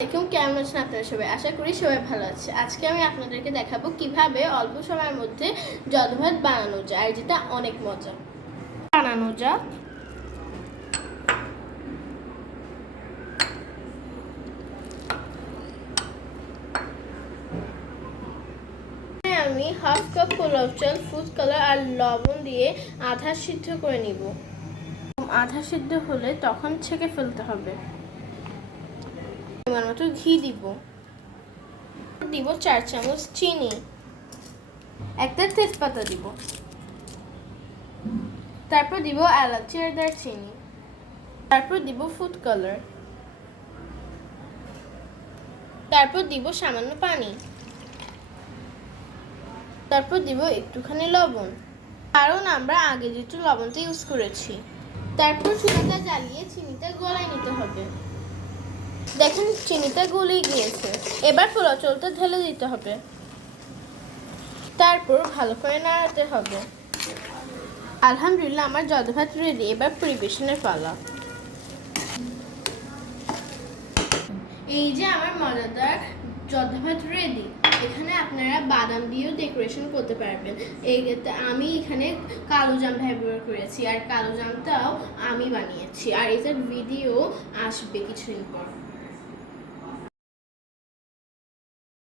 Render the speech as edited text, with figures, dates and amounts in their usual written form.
কেমন আছেন আপনারা সবাই? আশা করি সবাই ভালো আছে। আজকে আমি আপনাদেরকে দেখাবো কিভাবে অল্প সময়ের মধ্যে জল ভাত বানানো যায়, আর যেটা অনেক মজা। বানানো যাক। আমি হাফ কাপ পোলাও চাল, ফুড কালার আর লবণ দিয়ে আধা সিদ্ধ করে নিব। আধা সিদ্ধ হলে তখন ছেঁকে ফেলতে হবে। পরিমাণ মতো ঘি দিব, 4 চামচ চিনি, একটা তেজপাতা দিব, তারপর দিব এলাচি আর দারচিনি, তারপর দিব ফুড কালার, তারপর দিব সামান্য পানি, তারপর দিব একটুখানি লবণ, কারণ আমরা আগে যেহেতু লবণটা ইউজ করেছি। তারপর চুলাটা জ্বালিয়ে চিনিটা গলায় নিতে হবে। দেখেন চিনিটা গলে গিয়েছে। এবার পোলাও চালটা ঢেলে দিতে হবে, তারপর ভালো করে নাড়াতে হবে। আলহামদুলিল্লাহ, আমার জল ভাত রেডি। এবার পরিবেশনের পালা। এই যে আমার মজাদার জল ভাত রেডি। এখানে আপনারা বাদাম দিয়েও ডেকোরেশন করতে পারবেন। আমি এখানে কালো জাম ব্যবহার করেছি, আর কালো জামটাও আমি বানিয়েছি, আর এটার ভিডিও আসবে কিছুদিন পর।